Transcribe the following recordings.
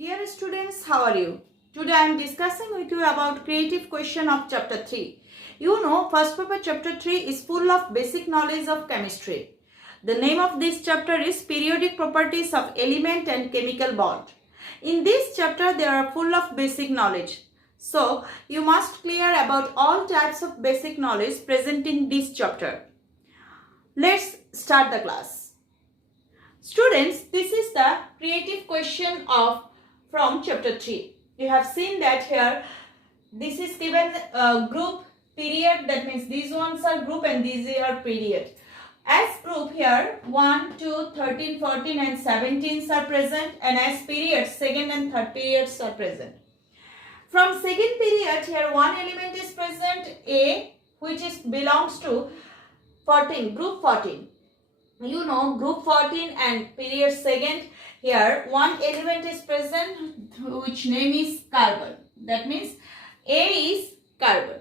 Dear students, how are you? Today I am discussing with you about creative question of chapter 3. You know, first paper chapter 3 is full of basic knowledge of chemistry. The name of this chapter is Periodic Properties of Element and Chemical Bond. In this chapter, they are full of basic knowledge. So, you must clear about all types of basic knowledge present in this chapter. Let's start the class. Students, this is the creative question from chapter 3. You have seen that here, this is given group, period, that means these ones are group and these are period. As group here, 1, 2, 13, 14 and 17 are present, and as periods, second and third periods are present. From second period, here one element is present, A, which belongs to 14, group 14. You know, group 14 and period second, here one element is present which name is carbon. That means A is carbon.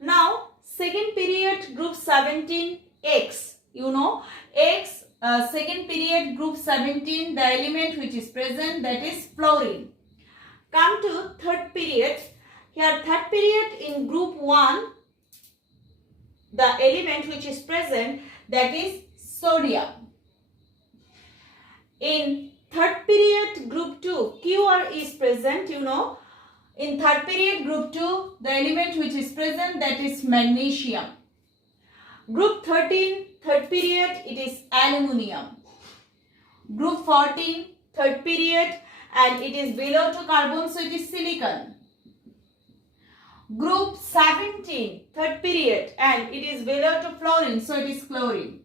Now second period group 17 X. You know, X, second period group 17, the element which is present, that is fluorine. Come to third period. Here third period in group 1, the element which is present, that is sodium. In third period group 2, Qr is present, you know. In third period group 2, the element which is present, that is magnesium. Group 13, third period, it is aluminium. Group 14, third period, and it is below to carbon, so it is silicon. Group 17, third period, and it is below to fluorine, so it is chlorine.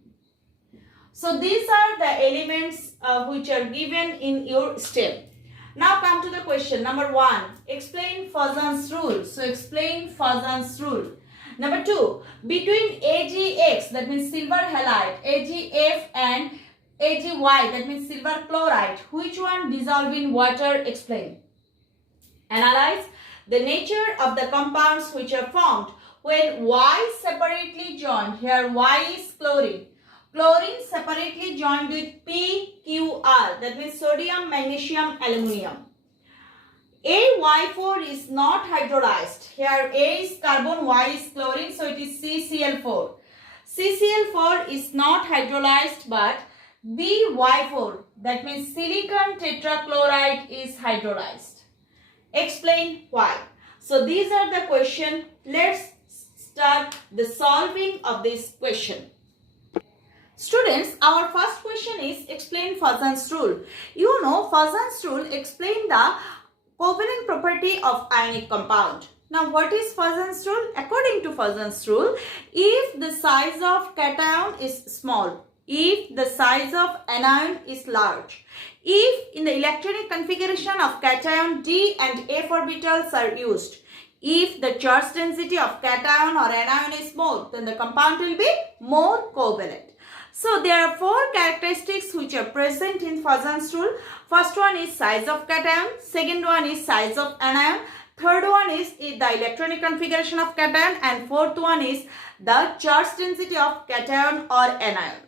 So these are the elements which are given in your STEM. Now come to the question. Number 1, explain Poisson's rule. So explain Poisson's rule. Number 2, between AgX, that means silver halide, AgF and Agy, that means silver chloride, which one dissolve in water? Explain. Analyze the nature of the compounds which are formed when Y separately joined. Here Y is chlorine. Chlorine separately joined with PQR, that means sodium, magnesium, aluminium. AY4 is not hydrolyzed. Here A is carbon, Y is chlorine, so it is CCl4. CCl4 is not hydrolyzed, but BY4, that means silicon tetrachloride, is hydrolyzed. Explain why. So these are the question. Let's start the solving of this question. Students, our first question is explain Poisson's rule. You know, Poisson's rule explain the covalent property of ionic compound. Now, what is Poisson's rule? According to Poisson's rule, if the size of cation is small, if the size of anion is large, if in the electronic configuration of cation d and f orbitals are used, if the charge density of cation or anion is more, then the compound will be more covalent. So there are 4 characteristics which are present in Poisson's rule. First one is size of cation, second one is size of anion, third one is the electronic configuration of cation, and fourth one is the charge density of cation or anion.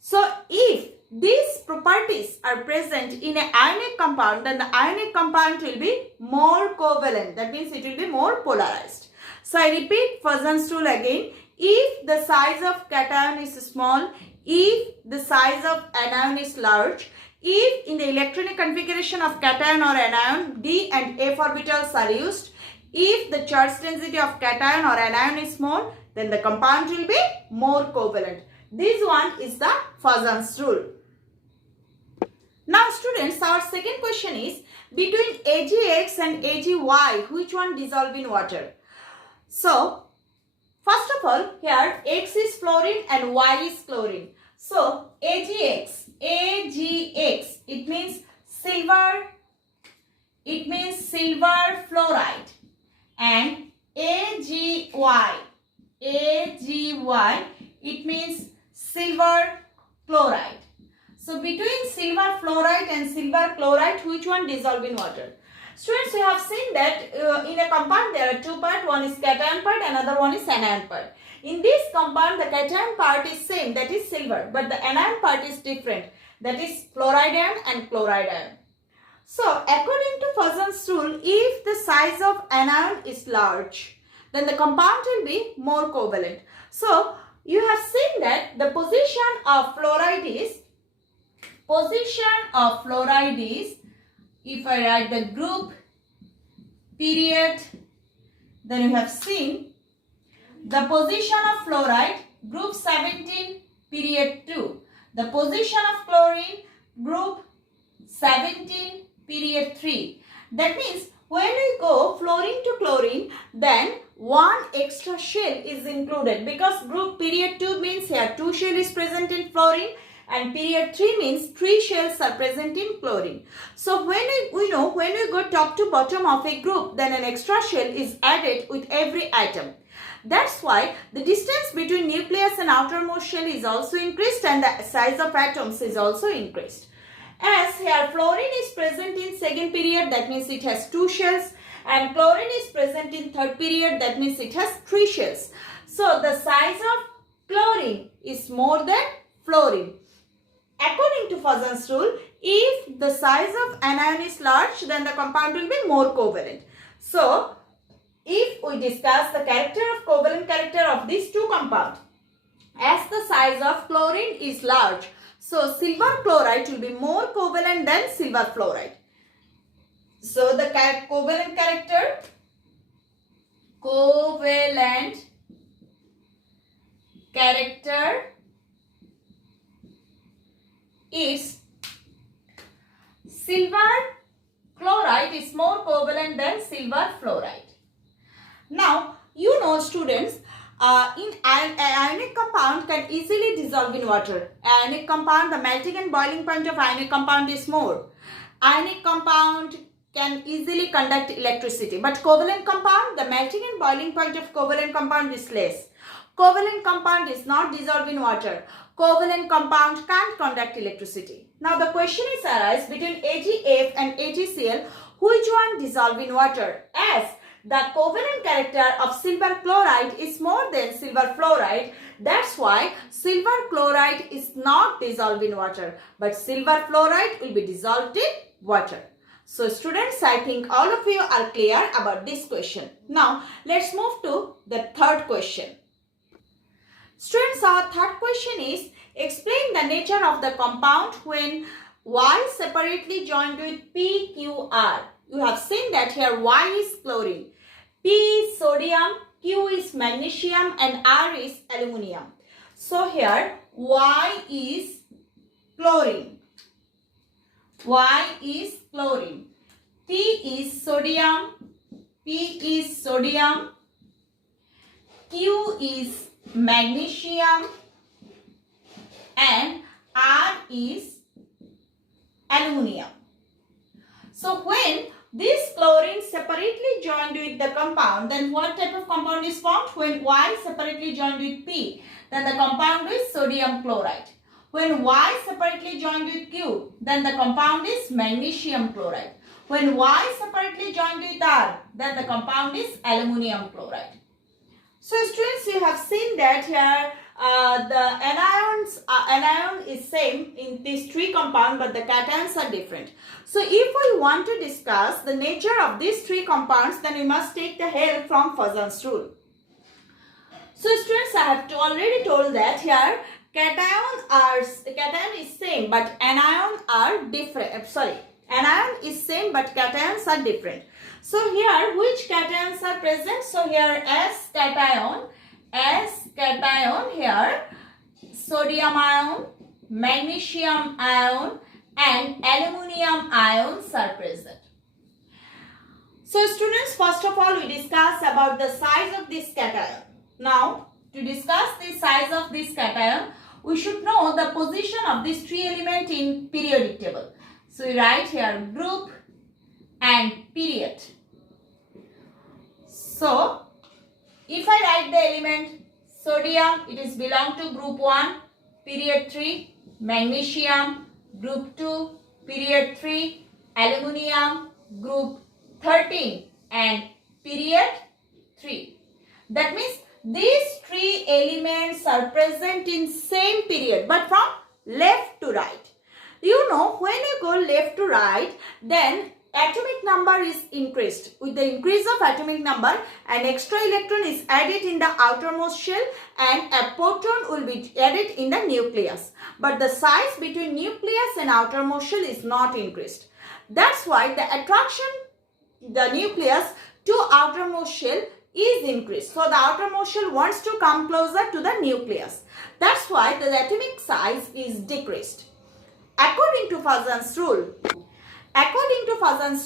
So if these properties are present in an ionic compound, then the ionic compound will be more covalent. That means it will be more polarized. So I repeat Poisson's rule again. If the size of cation is small, if the size of anion is large, if in the electronic configuration of cation or anion d and f orbitals are used, if the charge density of cation or anion is small, then the compound will be more covalent. This one is the Poisson's rule. Now students, our second question is between AgX and Agy, which one dissolve in water? So first of all, here X is fluorine and Y is chlorine. So AgX, it means silver fluoride, and Agy, it means silver chloride. So between silver fluoride and silver chloride, which one dissolve in water? Students, we have seen that in a compound there are 2 parts. One is cation part, another one is anion part. In this compound, the cation part is same, that is silver, but the anion part is different, that is fluoride ion and chloride ion. So according to Poisson's rule, if the size of anion is large, then the compound will be more covalent. So you have seen that the position of fluoride is, if I write the group, period, then you have seen the position of fluoride, group 17, period 2. The position of chlorine, group 17, period 3. That means when we go fluorine to chlorine, then one extra shell is included, because group period 2 means here 2 shell is present in fluorine, and period 3 means 3 shells are present in chlorine. So when we know when we go top to bottom of a group, then an extra shell is added with every atom. That's why the distance between nucleus and outermost shell is also increased, and the size of atoms is also increased. As here fluorine is present in second period, that means it has 2 shells, and chlorine is present in third period, that means it has 3 shells. So the size of chlorine is more than fluorine. According to Poisson's rule, if the size of anion is large, then the compound will be more covalent. So if we discuss the character of covalent character of these two compounds, as the size of chlorine is large, so silver chloride will be more covalent than silver fluoride. So the covalent character is silver chloride is more covalent than silver fluoride. Now, you know students, in ionic compound can easily dissolve in water. Ionic compound, the melting and boiling point of ionic compound is more. Ionic compound can easily conduct electricity, but covalent compound, the melting and boiling point of covalent compound is less. Covalent compound is not dissolved in water. Covalent compound can't conduct electricity. Now the question is arise between AgF and AgCl, which one dissolve in water? As the covalent character of silver chloride is more than silver fluoride, that's why silver chloride is not dissolved in water, but silver fluoride will be dissolved in water. So students, I think all of you are clear about this question. Now let's move to the third question. Students, our third question is, explain the nature of the compound when Y separately joined with PQR. You have seen that here Y is chlorine, P is sodium, Q is magnesium, and R is aluminium. So here Y is chlorine. Y is chlorine. P is sodium, P is sodium, Q is magnesium, and R is aluminium. So when this chlorine separately joined with the compound, then what type of compound is formed? When Y separately joined with P, then the compound is sodium chloride. When Y separately joined with Q, then the compound is magnesium chloride. When Y separately joined with R, then the compound is aluminium chloride. So students, you have seen that here the anion is same in these three compounds, but the cations are different. So if we want to discuss the nature of these three compounds, then we must take the help from Poisson's rule. So students, I have already told that here cation is same but anion are different. Anion is same but cations are different. So here which cations are present? So here S cation here sodium ion, magnesium ion, and aluminium ions are present. So students, first of all we discuss about the size of this cation. Now to discuss the size of this cation, we should know the position of these three elements in periodic table. So we write here group and period. So if I write the element sodium, it is belong to group 1, period 3, magnesium, group 2, period 3, aluminium, group 13 and period 3. That means these three elements are present in same period but from left to right. You know, when you go left to right, then atomic number is increased. With the increase of atomic number, an extra electron is added in the outermost shell and a proton will be added in the nucleus. But the size between nucleus and outermost shell is not increased. That's why the attraction, the nucleus to outermost shell is increased. So the outermost shell wants to come closer to the nucleus. That's why the atomic size is decreased. According to Fazan's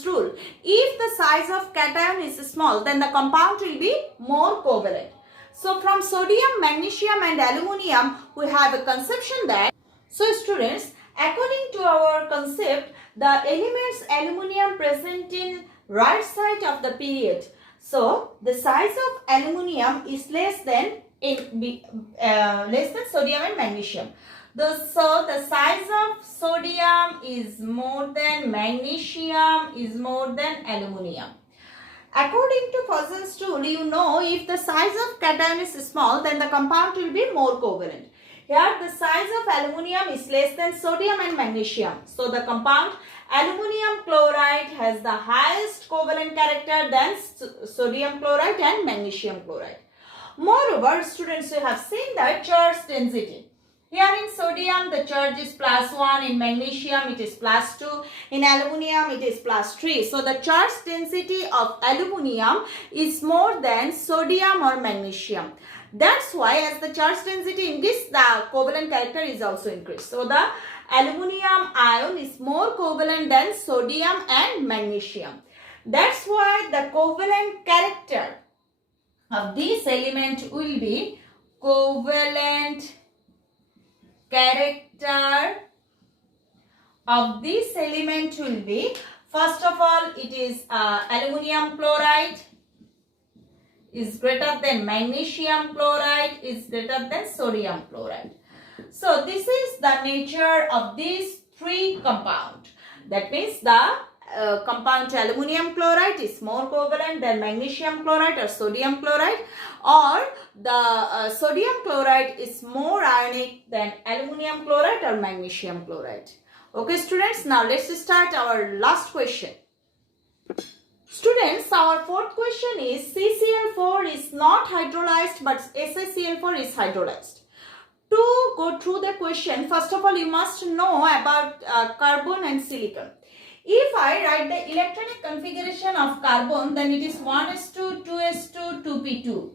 rule, if the size of cation is small, then the compound will be more covalent. So from sodium, magnesium and aluminium, we have a conception that, so students, according to our concept, the elements aluminium present in right side of the period. So the size of aluminium is less than sodium and magnesium. So the size of sodium is more than magnesium is more than aluminium. According to Fazan's rule, you know, if the size of cation is small, then the compound will be more covalent. Here the size of aluminium is less than sodium and magnesium. So the compound aluminium chloride has the highest covalent character than sodium chloride and magnesium chloride. Moreover, students, you have seen the charge density. Here in sodium, the charge is +1. In magnesium, it is +2. In aluminium, it is +3. So the charge density of aluminium is more than sodium or magnesium. That's why as the charge density increases, the covalent character is also increased. So the aluminium ion is more covalent than sodium and magnesium. That's why the covalent character of this element will be covalent character of this element will be, first of all, it is aluminium chloride is greater than magnesium chloride is greater than sodium chloride. So this is the nature of these three compounds. That means the compound aluminium chloride is more covalent than magnesium chloride or sodium chloride, or the sodium chloride is more ionic than aluminium chloride or magnesium chloride. Okay students, now let's start our last question. Students, our fourth question is CCl4 is not hydrolyzed but SaCl4 is hydrolyzed. To go through the question, first of all you must know about carbon and silicon. If I write the electronic configuration of carbon, then it is 1s2, 2s2, 2p2.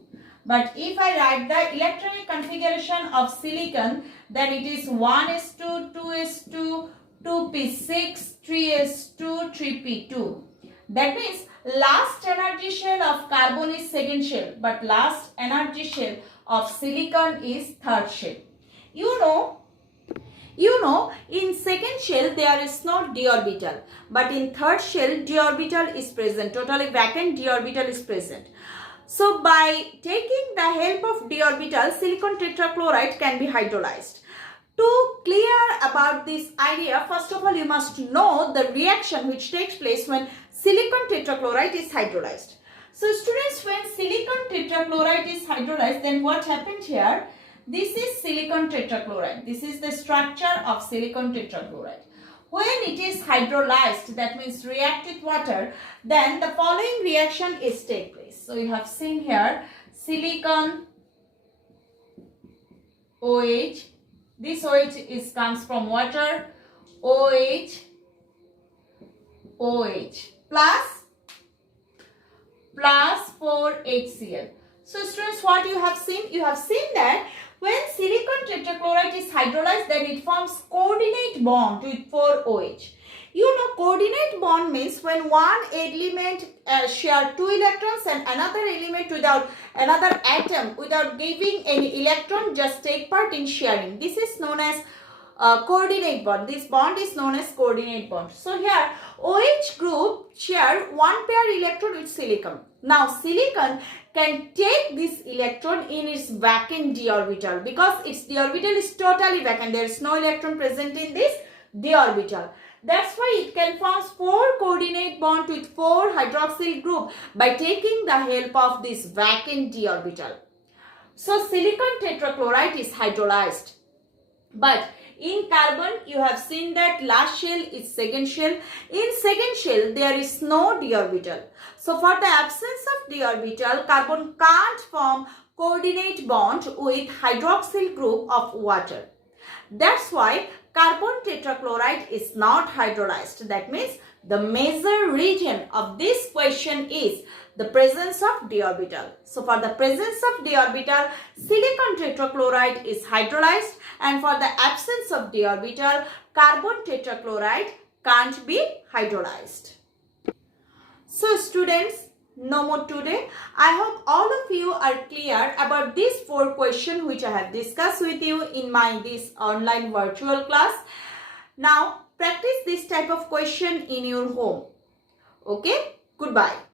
But if I write the electronic configuration of silicon, then it is 1s2, 2s2, 2p6, 3s2, 3p2. That means last energy shell of carbon is second shell, but last energy shell of silicon is third shell. You know, in second shell there is no d orbital, but in third shell d orbital is present, totally vacant d orbital is present. So by taking the help of d orbital, silicon tetrachloride can be hydrolyzed. To clear about this idea, first of all you must know the reaction which takes place when silicon tetrachloride is hydrolyzed. So students, when silicon tetrachloride is hydrolyzed, then what happened here? This is silicon tetrachloride. This is the structure of silicon tetrachloride. When it is hydrolyzed, that means react with water, then the following reaction is take place. So you have seen here silicon OH. This OH comes from water. OH plus 4HCl. So students, what you have seen? You have seen that when silicon tetrachloride is hydrolyzed, then it forms coordinate bond with 4OH. You know, coordinate bond means when one element share 2 electrons and another element without another atom without giving any electron just take part in sharing. This is known as coordinate bond. This bond is known as coordinate bond. So here OH group share 1 pair electron with silicon. Now silicon can take this electron in its vacant d orbital because its d orbital is totally vacant. There is no electron present in this d orbital. That's why it can form 4 coordinate bond with 4 hydroxyl group by taking the help of this vacant d orbital. So silicon tetrachloride is hydrolyzed. But In carbon, you have seen that last shell is second shell. In second shell, there is no d orbital. So for the absence of d orbital, carbon can't form coordinate bond with hydroxyl group of water. That's why carbon tetrachloride is not hydrolyzed. That means the major region of this question is the presence of d orbital. So for the presence of d orbital, silicon tetrachloride is hydrolyzed, and for the absence of d orbital, carbon tetrachloride can't be hydrolyzed. So students, no more today. I hope all of you are clear about these 4 questions which I have discussed with you in my this online virtual class. Now practice this type of question in your home. Okay, goodbye.